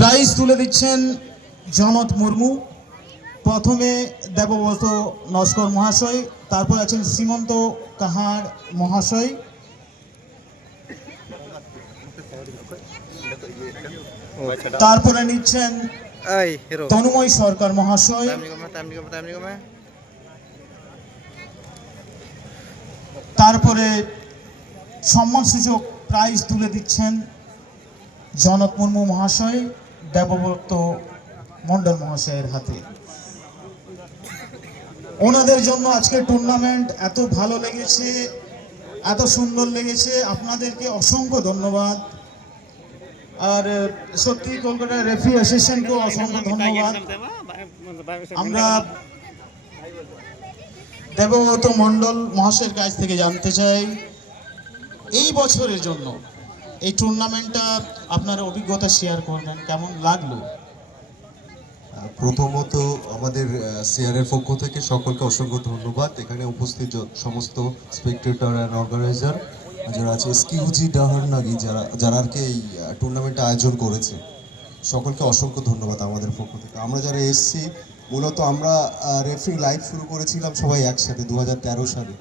Prize তুলে দিচ্ছেন জনত মুর্মু। প্রথমে দেবব্রত নস্কর মহাশয়, তারপর আছেন সীমন্ত কাহার মহাশয়, তারপরে নিচ্ছেন তনুময় সরকার মহাশয়, তারপরে সম্মানসূচক প্রাইজ তুলে দিচ্ছেন জনত মুর্মু মহাশয় দেবব্রত মণ্ডল মহাশয়ের হাতে। ওনাদের জন্য আজকের টুর্নামেন্ট এত ভালো লেগেছে, এত সুন্দর লেগেছে, আপনাদেরকে অসংখ্য ধন্যবাদ। আর সত্যি কলকাতার রেফারি অ্যাসোসিয়েশনকেও অসংখ্য ধন্যবাদ। আমরা দেবব্রত মণ্ডল মহাশয়ের কাছ থেকে জানতে চাই এই বছরের জন্য এই টুর্নামেন্টটা আপনার অভিজ্ঞতা শেয়ার করবেন, কেমন লাগলো? প্রথমত আমাদের সিআরের পক্ষ থেকে সকলকে অসংখ্য ধন্যবাদ। এখানে উপস্থিত সমস্ত স্পেকটেটর অ্যান্ড অর্গানাইজার যারা আছে, এসকিউজি ডাহারনাগি যারা আর কি এই টুর্নামেন্টটা আয়োজন করেছে, সকলকে অসংখ্য ধন্যবাদ আমাদের পক্ষ থেকে। আমরা যারা এসছি মূলত আমরা রেফারিং লাইভ শুরু করেছিলাম সবাই একসাথে 2013 সালে।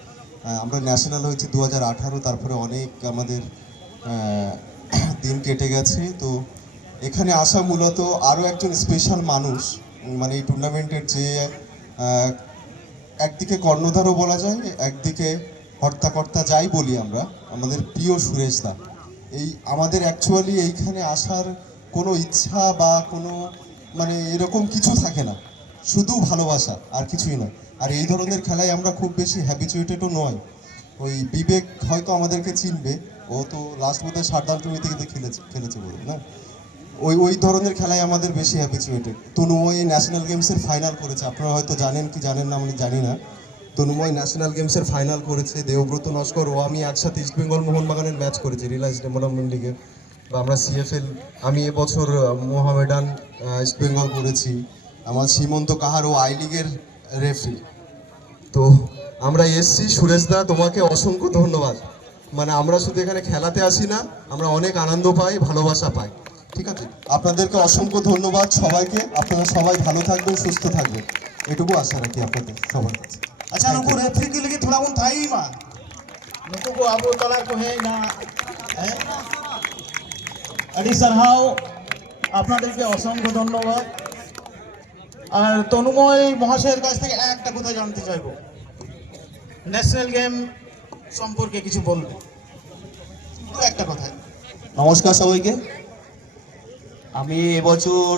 আমরা ন্যাশনাল হয়েছি 2018, তারপরে অনেক আমাদের দিন কেটে গেছে। তো এখানে আসা মূলত আরও একজন স্পেশাল মানুষ, মানে এই টুর্নামেন্টের যে একদিকে কর্ণধারও বলা যায়, একদিকে হর্তাকর্তা যাই বলি আমরা, আমাদের প্রিয় সুরেশ দা। এই আমাদের অ্যাকচুয়ালি এইখানে আসার কোনো ইচ্ছা বা কোনো মানে এরকম কিছু থাকে না, শুধু ভালোবাসা আর কিছুই নয়। আর এই ধরনের খেলায় আমরা খুব বেশি হ্যাবিচুয়েটেডও নয়। ওই বিবেক হয়তো আমাদেরকে চিনবে, ও তো লাস্ট বোধহয় সারদান টুর্নি থেকে খেলেছে বলে না, ওই ধরনের খেলায় আমাদের বেশি হ্যাবিচুয়েটেড। তনুময় ন্যাশনাল গেমসের ফাইনাল করেছে, আপনারা হয়তো জানেন কি জানেন না আমি জানি না। তনুময় ন্যাশনাল গেমসের ফাইনাল করেছে, দেবব্রত নস্কর ও আমি একসাথে ইস্ট বেঙ্গল মোহনবাগানের ম্যাচ করেছি রিলায়েন্স ডেভেলপমেন্ট লিগের, বা আমরা সিএফএল। আমি এবছর মোহামেডান ইস্ট বেঙ্গল করেছি। আমার সীমন্ত কাহার ও আই লিগের রেফারি। তো আমরা এসছি, সুরেশ দা তোমাকে অসংখ্য ধন্যবাদ। মানে আমরা শুধু এখানে খেলাতে আসি না, আমরা অনেক আনন্দ পাই, ভালোবাসা পাই। ঠিক আছে, আপনাদেরকে অসংখ্য ধন্যবাদ সবাইকে। আপনারা সবাই ভালো থাকবেন, সুস্থ থাকবেন, এটুকু আশা রাখি আপনাদের সবার কাছে। अच्छा नुको रेफरी के लिए थोड़ा उन था ही मा नुको को अब तलार को है ना है अड़ी सरहाव আপনাদেরকে অসংখ্য ধন্যবাদ। আর তনুময় মহাশয়ের কাছ থেকে একটা কথা জানতে চাইবো, ন্যাশনাল গেম সম্পর্কে কিছু বলবো, শুধু একটা কথা। নমস্কার সবাইকে। আমি এবছর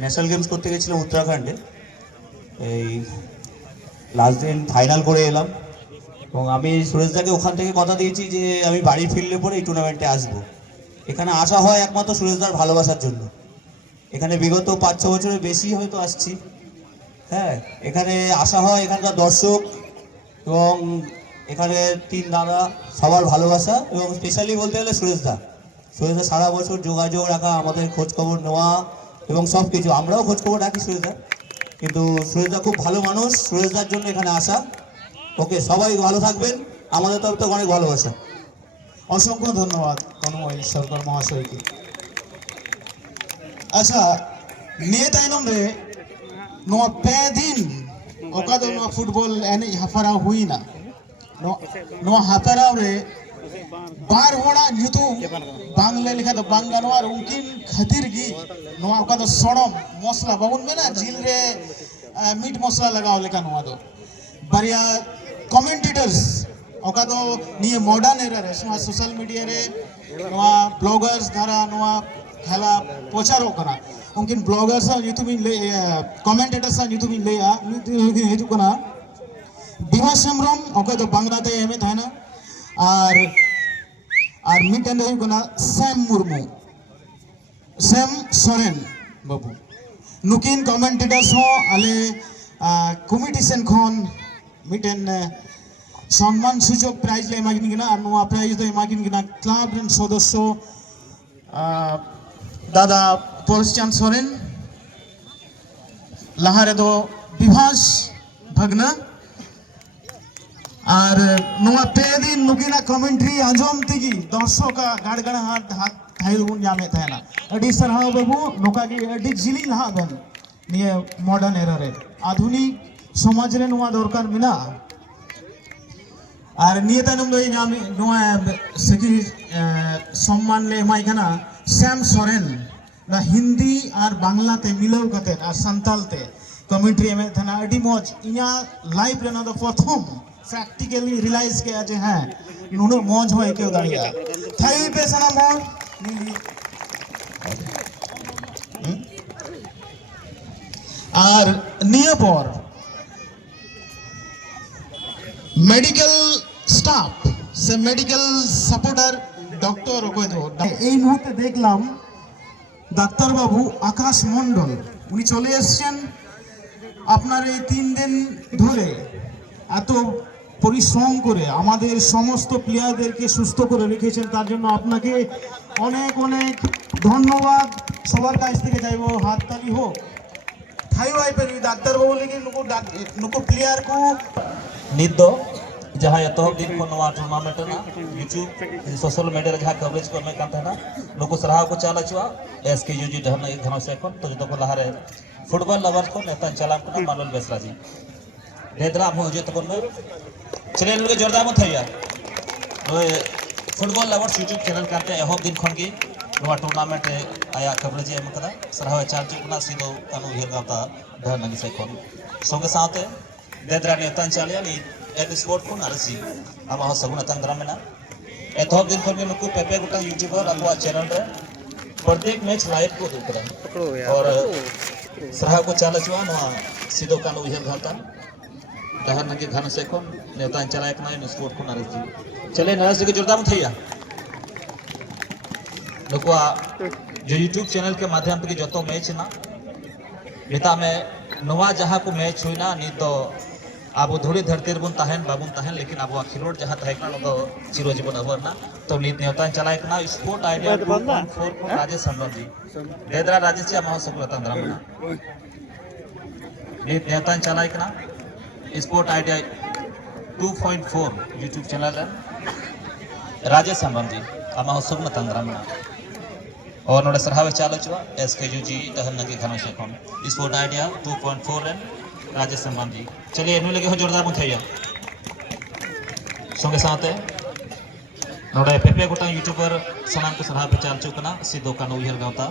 ন্যাশনাল গেমস করতে গেছিলাম উত্তরাখণ্ডে। এই লাস্ট দিন ফাইনাল করে এলাম এবং আমি সুরেশদাকে ওখান থেকে কথা দিয়েছি যে আমি বাড়ি ফিরলে পরে এই টুর্নামেন্টে আসবো। এখানে আসা হয় একমাত্র সুরেশদার ভালোবাসার জন্য। এখানে বিগত 5-6 বছরের বেশি হয়তো আসছি। হ্যাঁ, এখানে আসা হয় এখানকার দর্শক এবং এখানে 3 দাদা, সবার ভালোবাসা এবং স্পেশালি বলতে গেলে সুরেশদা সারা বছর যোগাযোগ রাখা, আমাদের খোঁজখবর নেওয়া এবং সব কিছু। আমরাও খোঁজখবর রাখি সুরেশদা, কিন্তু সুরেশদা খুব ভালো মানুষ। সুরেশদার জন্য এখানে আসা। ওকে, সবাই ভালো থাকবেন, আমাদের তরফ থেকে অনেক ভালোবাসা। অসংখ্য ধন্যবাদ তনুময় সরকার মহাশয়কে। আচ্ছা, নিয়ে তাইনম রে নোয়া পে দিন ওকা দো নোয়া ফুটবল এনে হাফারা হুই না নোয়া হাফারাও রে বার হোড়া nyutum বাংলা লেখা তো বাঙ্গানো আর উনকিন খাতির গি নোয়া ওকা দো সড়ম মশলা বাবুন মেনা জিল রে মিট মশলা লাগাও লেখা নোয়া দো বারিয়া কমেন্টেটর্স ওকা দো নিয়ে মডার্ন এরা রে সোশ্যাল মিডিয়া রে নোয়া ব্লগার্স ধারা নোয়া খেলা প্রচারও করা উনকিন ব্লগার্স আর ইউটিউব লে কমেন্টেটর্স আর ইউটিউব লে হিজুক না বিভাস হেমব্রম ওকা দো বাংলাতে এমে তাহনা আর মিটেন হুᱭᱩᱜ ᱠᱟᱱᱟ স্যাম মুর্মু, স্যাম সোরেন বাবু। নুকিন কমেন্টেটর্স হᱚᱸ আলে কমিটি সেন খন মিটেন সম্মান সূচক প্রাইজ লে এমাগিন কিনা আর নোয়া প্রাইজ ᱫᱚ এমাগিন কিনা ক্লাব রেন সদস্য দাদা পরশচাঁদ সোরেন, লাহারে দো বিভাস ভাগনা আর নোয়া পেদিন নুকিনা কমেন্ট্রি আজম তিগি দর্শক গাড়গাড়া হাত হাত থাইল বুন জামে থায়না আডি সারহাও বাবু নোকা gi আডি জিলি না বেন নিয়ে মডার্ন এরারে আধুনিক সমাজ রে নোয়া দরকার মিনা আর নিয়ে তাইনম লই আমি নোয়া সেকি সম্মান লে মাইখানা শ্যাম সরেন না হিন্দি আর বাংলাতে মিলাও কাতে আর সান্তালতে কমেন্ট্রি এমে থানা আডি মজ ইয়া লাইভ রেনা দো প্রথম practically realize ke aje hai inuno moj hoye keu dariya thai pe sana mon আর নিয়ে পর মেডিকেল স্টাফ সে মেডিকেল সাপোর্টার ডক্টর কই তো এই মুহূর্তে দেখলাম ডাক্তার বাবু আকাশ মণ্ডল উনি চলে এসেছেন আপনার এই 3 দিন ধরে এত পরিশ্রম করে আমাদের সমস্ত প্লেয়ারদেরকে সুস্থ করে রেখেছেন তার জন্য আপনাকে অনেক অনেক ধন্যবাদ সবার কাছ থেকে চাইবো হাততালি হোক থাই ওয়াই पे ডাক্তার বাবু लेकिन नुको प्लेयर को नित दो जहाँ एतहब दिन को नवा टूर्नामेंट ना यूट्यूब सोशल मीडिया रे जहाँ कवरेज करने कान था ना नुको सराहा को चाला छुआ एसकेयूजी धन एक घन से कोन तो जो को लहारे फुटबॉल लवर को नेता चलाम को मानुल बेसरा जी नेद्रा मो जे तो में चैनल के जोरदार मत थैया फुटबॉल लवर्स यूट्यूब चैनल काते एहब दिन खन की नवा टूर्नामेंट आया कवरेज एम कदा सराहा चार चुकना सीधो कानु हेर गाता धन नगी से कोन संगे साथे नेद्रा नेता चालिया नी एन स्पोर्ट को नारसी आमा हो सगुना तंद्रा में ना एतहब दिन खन के नुको पेपे गोटा यूट्यूबर आपवा चैनल रे प्रत्येक मैच लाइव को दुकरा और सराहा को चाला जुआ नवा सीधो कानु हेर गाता दहर नगे घन से कोन नेता चलाए कना इन स्पोर्ट को नरसी चले नरसी के जोरदार थैया नुकवा जो यूट्यूब चैनल के माध्यम से जो मैच ना नेता में नवा जहाँ को मैच हुई ना नी तो अब धूड़ी धरती बन तहन बाबुन तहन लेकिन अब खिलोड़ जहाँ तहकना तो चिरो जीवन अवर ना तो नीत नेता चलाए कना स्पोर्ट आइडिया 2.4 को राजेश संगम जी देदरा राजेश जी महोत्सव तंद्रा में नीत नेता चलाए कना स्पोर्ट आइडिया 2.4 यूट्यूब चैनल है राजेश संगम जी महोत्सव में तंद्रा में और नोड़े सरहावे चालू चुआ एसकेयूजी दहन नगे घन से कोन स्पोर्ट आइडिया 2.4 रन राजेश सम्मान जी चलिए इन्हों लगे हो जोरदार मुथैया संगे साथे नोड़े पेपे गोटा यूट्यूबर सनाम को सरहा पे चाल चुकना सीधो कानो उहर गावता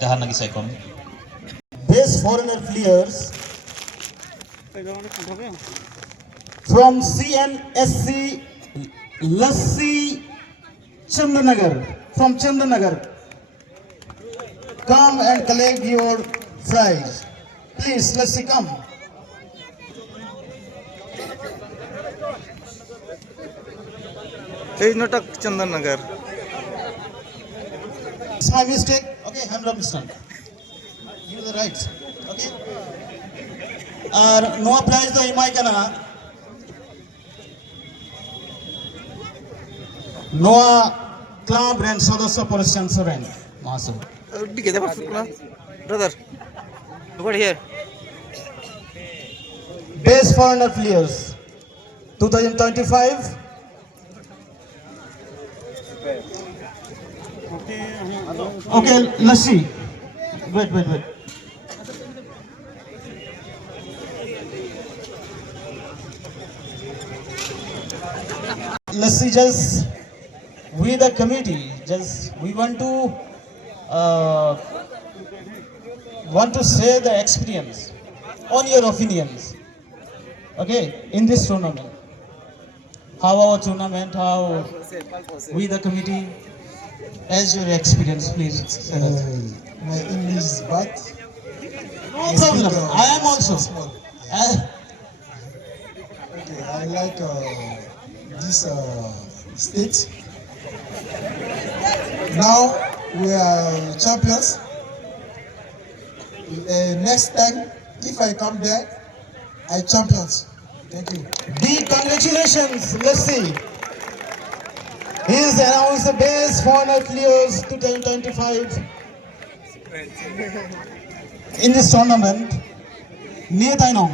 दहन नगे से कोन best foreigner players from CNSC Lassi Chandanagar from Chandanagar come and collect your prize please Lassi come There is not a Chandanagar. it's my mistake okay hand up mistake you the right okay আর no prize তো ইমাই কেনা নোয়া club rain সদস্য পরিচালন সরেন মহাশয় Get the brother. Over here. Best foreigner players 2025 okay Lassi wait Lassi just we the committee just we want to say the experience on your opinions okay in this tournament how our tournament how we the committee as your experience please My English is bad. no problem I am also Okay, I like this state. Now we are champions. Next time, if I come there, I champions. Thank you. big congratulations let's see he is announced the best foreigner players 2025 in this tournament নিয়ে তাই নং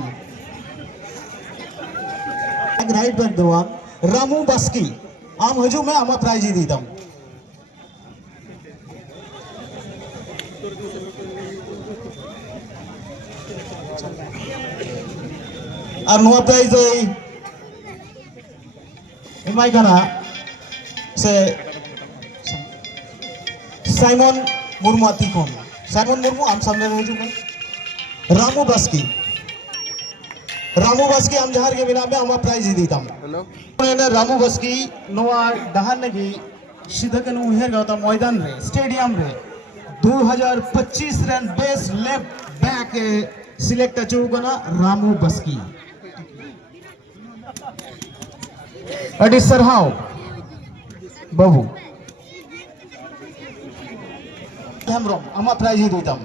right back देवान रामू बास्की आम हजू में आमा prize दीदाम और नुआ प्राइज एमाय काना से साइमन मुर्मू तिकोन साइमन मुर्मू आम सामने हजू में रामू बास्की आम जहार के बिना में आमा प्राइज दीदाम हेलो रामू बास्की नोआ दहान नगी सीधा के नु हेर गाता मैदान रे स्टेडियम रे 2025 रन बेस लेफ्ट बैक सिलेक्ट अचुगना रामू बास्की अडी सरहाव बाबू हेमरम आमा प्राइज दीदाम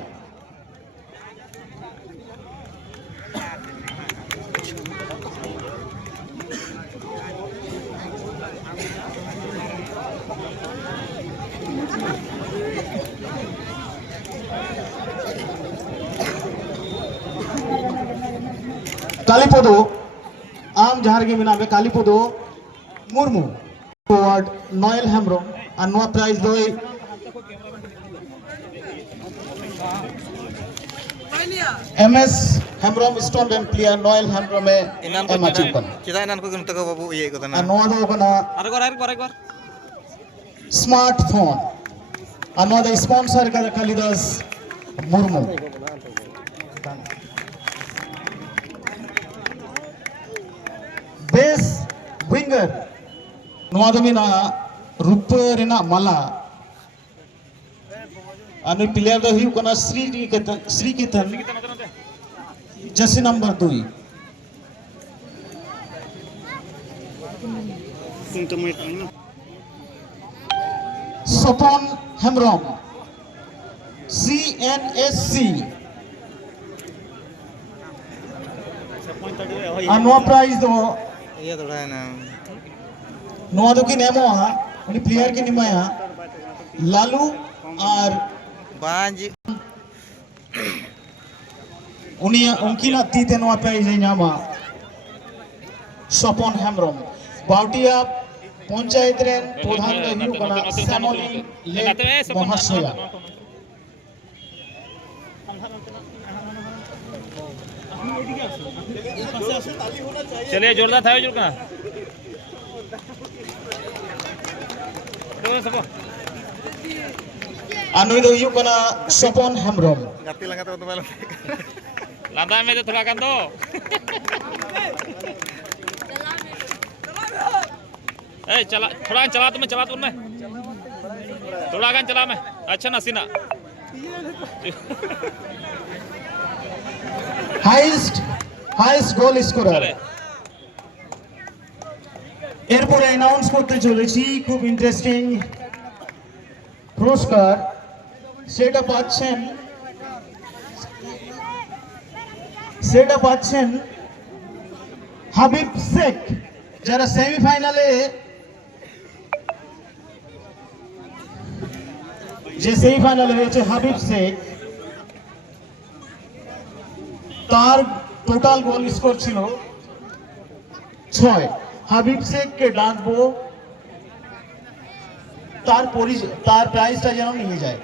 कालीपदो आम जहार के बिना में कालीपदो मुर्मू फॉरवर्ड नोएल हेमब्रम और नोआ प्राइज दो MS Hembram stone and player Noel Hembram में एम अचीवकन चेदा इनान को गनता को बाबू ये को और नोआ दो कना आर स्मार्टफोन और नोआ द स्पॉन्सर का कालिदास मुर्मू बेस विंगर नोआ दो बिना रुपये रेना माला अनि प्लेयर दो हिउ कना श्री कीर्तन जर्सी नंबर 2 सपन हेमब्रम CNSC नो प्राइज दो ये थोड़ा है ना नो दो की नेमो हा अनि प्लेयर की निमाया लालू और बांज उनकी ना तीते नो प्राइज ᱧᱟᱢᱟ सपन हेमब्रम बाउटिया पंचायत रेन प्रधान दो हिउ कना श्यामली ले महाशया चलिए जोरदार था जुल का अनुई दो हिउ कना सपन हेमब्रम गाती लगा तो बाल लादा में तो थोड़ा कर दो ए चला थोड़ा चला तुम्हें चला तुम मैं थोड़ा गान चला मैं अच्छा ना सीना हाईएस्ट गोल स्कोरर এরপরে অ্যানাউন্স করতে চলেছি খুব ইন্টারেস্টিং পুরস্কার সেটা পাচ্ছেন হাবিব শেখ যারা সেমিফাইনালে হয়েছে হাবিব শেখ তার টোটাল গোল স্কোর ছিল 6 হাবিব শেখকে ডাকবো তার প্রাইজটা যেন নিয়ে যায়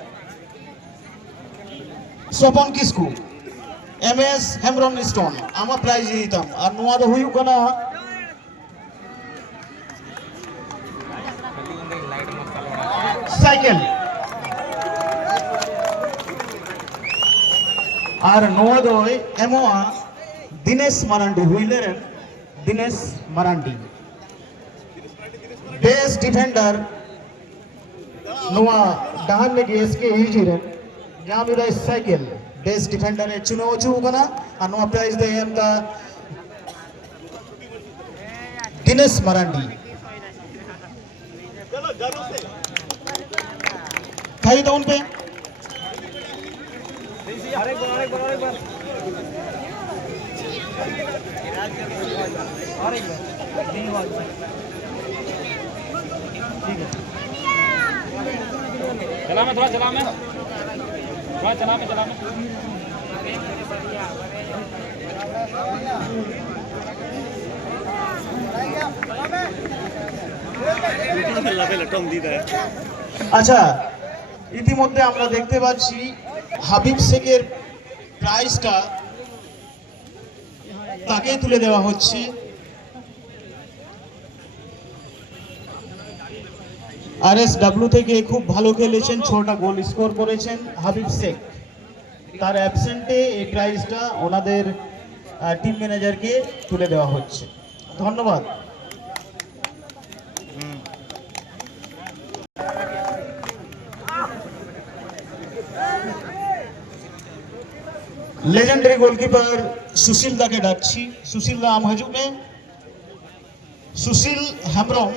স্বপন কিসকু এমএস হেমব্রম স্টোন আমার প্রাইজ দিতাম আর নোয়া দো হুইউ কানা সাইকেল আর নোয়া দো এমোয়া দিনেশ মারান্ডি হুইলের दिनेश मरांडी बेस्ट डिफेंडर नुआ डहान में गेस के हिजिरन यहाँ मेरा साइकिल बेस्ट डिफेंडर ने चुनो चुगना अनुआ प्राइज दे हम दा दिनेश मरांडी खाई तो उन पे चला मैं थोड़ा चला मैं আচ্ছা, ইতিমধ্যে আমরা দেখতে পাচ্ছি হাবিব শেখের প্রাইজটা তাকে তুলে দেওয়া হচ্ছে। RSW থেকে খুব ভালো খেলেছেন, 6টা গোল স্কোর করেছেন হাবিব শেখ। তার অ্যাবসেন্টে এই প্রাইজটা ওনাদের টিম ম্যানেজারকে তুলে দেওয়া হচ্ছে। ধন্যবাদ। लेजेंडरी गोलकीपर सुशील दा के डाकছি। सुशील दा आम हजू में सुशील हेम्ब्रम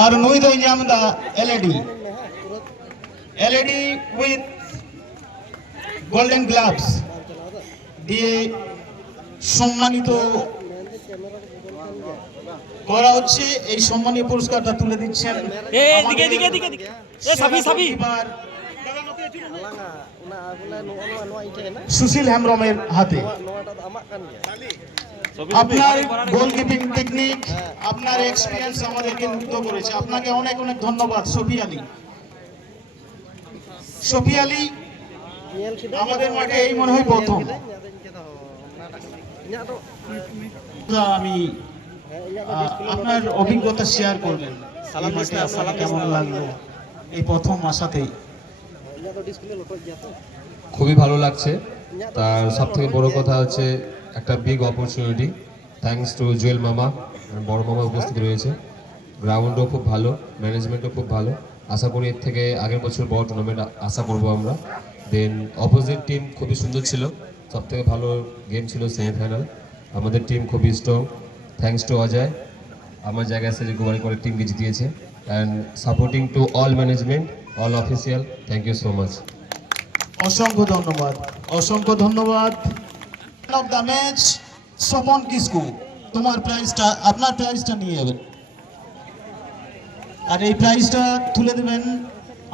और नुई दो इंजाम दा LED with golden gloves দিয়ে সম্মানিত করা হচ্ছে। এই সম্মানীয় পুরস্কারটা তুলে দিচ্ছেন সুশীল হেমব্রমের হাতে। আপনার গোলকিপিং টেকনিক, আপনার এক্সপিরিয়েন্স আমাদেরকে মুগ্ধ করেছে। আপনাকে অনেক অনেক ধন্যবাদ শফি আলী। শফি আলী আমাদের মাঠে এই মনে হয় প্রথম। আমি আপনার অভিজ্ঞতা শেয়ার করবেন, কেমন লাগলো এই প্রথম আসাতেই? খুবই ভালো লাগছে। তার সব থেকে বড় কথা হচ্ছে একটা big opportunity, thanks to Jewel মামা, বড় মামা উপস্থিত রয়েছে। গ্রাউন্ডও খুব ভালো, ম্যানেজমেন্টও খুব ভালো। আশা করি এর থেকে আগের বছর বড় টুর্নামেন্ট আশা করবো আমরা। দেন অপোজিট টিম খুবই সুন্দর ছিল, সব থেকে ভালো গেম ছিল সেমিফাইনাল। আমাদের টিম খুবই স্ট্রং, থ্যাঙ্কস টু অজয় আমার জায়গায় এসে রিকভারি করে টিমকে জিতিয়েছে। And supporting to all management, all official, thank you so much. অসংখ্য ধন্যবাদ, অসংখ্য ধন্যবাদ। Man of the match Swapan Kisku, তোমার প্রাইজটা, আপনার প্রাইজটা নিয়ে যাবেন। আর এই প্রাইজটা তুলে দেবেন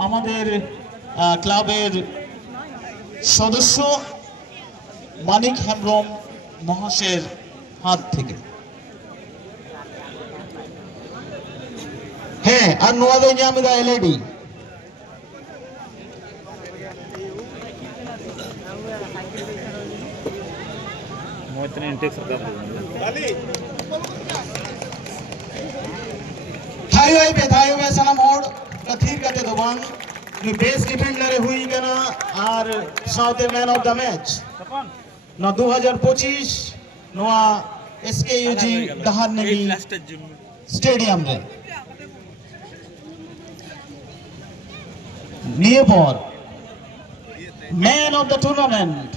আমাদের ক্লাবের সদস্য মানিক হেমব্রম মহাশয়ের হাত থেকে। হ্যাঁ, আর নোয়া দো জামিদা LED थाई पे सनम और कथीर करते दो बांग नी बेस डिफेंडर हुई गना और south man of the match ना 2025 নোয়া SKUG दहार नेगी स्टेडियम रे নিয়ে পর ম্যান অফ দ্য টুর্নামেন্ট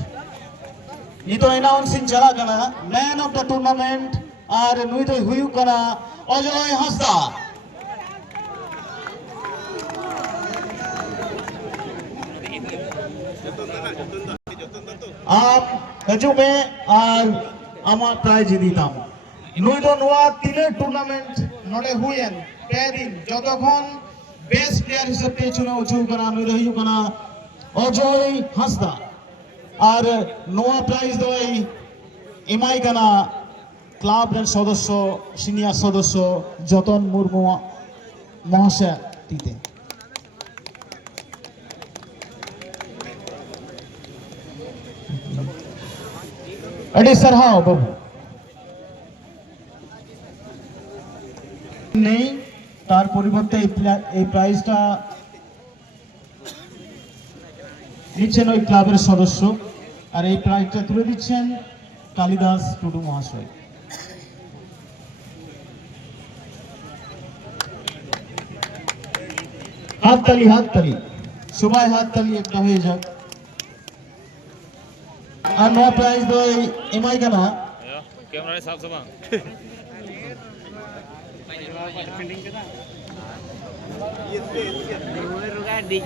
নি তো অ্যানাউন্সিং চলা গনা ম্যান অফ দ্য টুর্নামেন্ট আর নুই তো হুইউ করা অজয় হাসদা। आप हजू में আর আমার প্রাইজ দিতাম। নুই তো নোয়া তিনের টুর্নামেন্ট নড়ে হুইয়েন পেদিন যতক্ষণ বেস্ট প্লেয়ার হিসেবে চুনে উঠু করা নুই রহিউ করা অজয় হাসদা। আর নোয়া প্রাইজ দই এমআই কানা ক্লাবের সদস্য সিনিয়র সদস্য যতন মুর্মু মহাশয় দিতে। এটি সারহাও বাবু নেই, তার পরিবর্তে এই প্রাইজটা দিচ্ছেন ওই ক্লাবের সদস্য। আর এই প্রাইজটা তুলে দিচ্ছেন কালিদাস টুডু মহাশয়। হাততালি হাততালি সবাই হাততালি একটা হয়ে যাক। আর নো প্রাইজ দই এমআই কানা कैमरा साफ सफा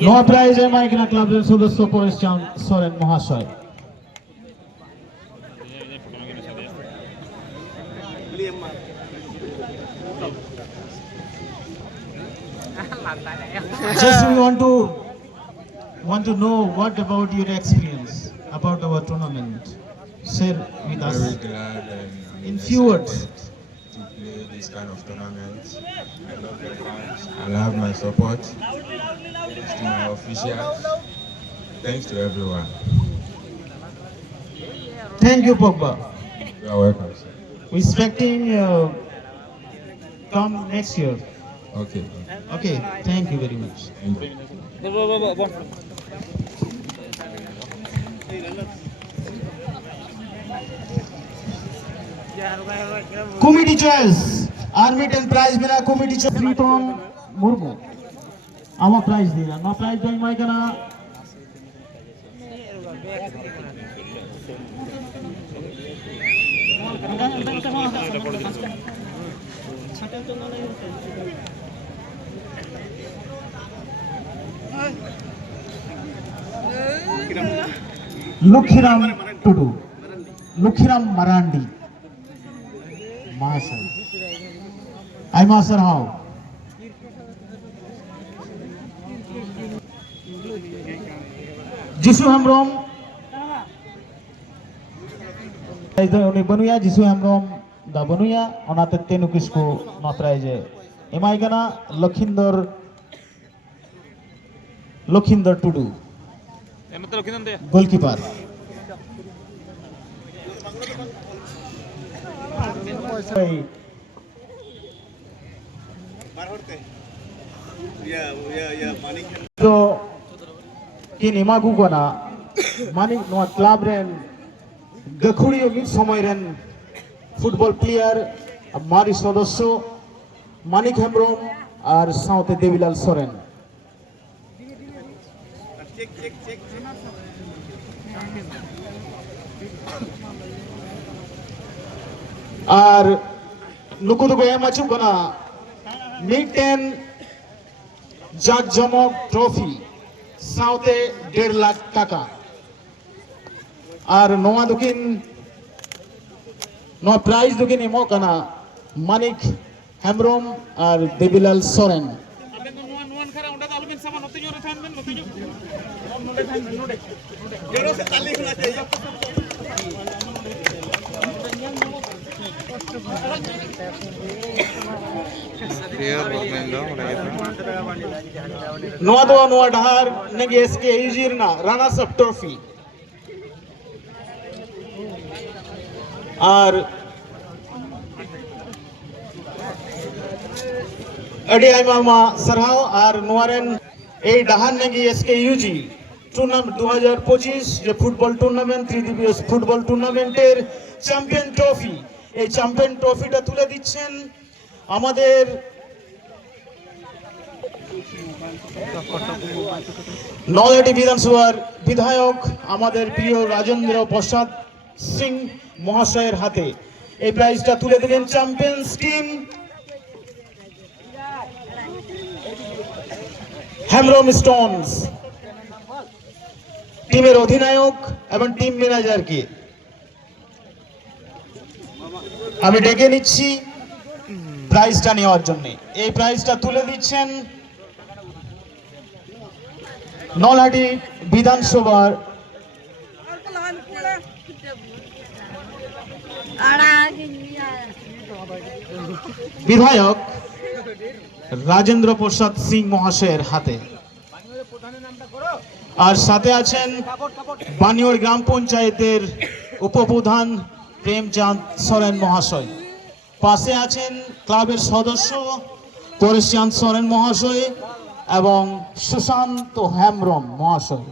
নো প্রাইজ এমআই কানা ক্লাবের সদস্য পরেশ চাঁদ সরেন মহাশয়। Just we want to know what about your experience about our tournament. Share with us Very glad and I'm in few words. to play this kind of tournament. I love the fans. I'll have my support. Thanks to my officials. Thanks to everyone. Thank you, Pogba. You are welcome, sir. We expecting come next year. Okay. Okay, thank you very much. Thank you. Committee choice. Army and prize winner committee choice. Priton Murmu. Our prize dinner. No prize doing my gonna. Lukhiram Tudu. Lukhiram Marandi. Master. I master how? Jisu Hamrom. Ini Banuya Jisu Hamrom da Banuya. Onate tenukisku matraje. Emai gana Lokhinder Tudu. Goalkeeper. So, kini magu gona manik no club ren gakhuri mid somoy ren football player mari sodosyo Manik Hembrom R সাউথে দেবিলাল Soren R নুকুদুকো এমাচু গনা মিটেন জাকজমক trophy সাউথে 1.5 lakh টাকা আর নোয়া দুকিন no prize দুকিন এমো কানা মানিক হেমব্রম আর দেবিলাল সোরেন নোয়া দো নোয়া ঢার নেগে SK ইজির না runners up trophy আর अड़ी आइमा सरहाव और नोरेन ए डहान नेगी एसके यूजी टूर्नामेंट 2025 যে ফুটবল টুর্নামেন্ট ত্রিদিবস ফুটবল টুর্নামেন্টের চ্যাম্পিয়ন ট্রফি এই চ্যাম্পিয়ন ট্রফিটা তুলে দিচ্ছেন আমাদের নলহাটি বিধানসভার বিধায়ক আমাদের প্রিয় রাজেন্দ্র প্রসাদ সিং মহাশয়ের হাতে এই প্রাইজটা তুলে দিবেন চ্যাম্পিয়ন্স টিম হেমব্রম স্টোনস টিমের অধিনায়ক এবং টিম ম্যানেজারকে আমি ডেকে নিচ্ছি প্রাইজটা নেওয়ার জন্য এই প্রাইজটা তুলে দিচ্ছেন নলহাটি বিধানসভার বিধায়ক রাজেন্দ্র প্রসাদ সিং মহাশয়ের হাতে আর সাথে আছেন বানিওর গ্রাম পঞ্চায়েতের উপপ্রধান প্রেমচাঁদ সোরেন মহাশয় পাশে আছেন ক্লাবের সদস্য পরেশচাঁদ সোরেন মহাশয় এবং সুশান্ত হেমব্রম মহাশয়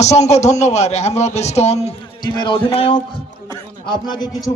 অসংখ্য ধন্যবাদ হেমব্রম স্টোন টিমের অধিনায়ক আপনাকে কিছু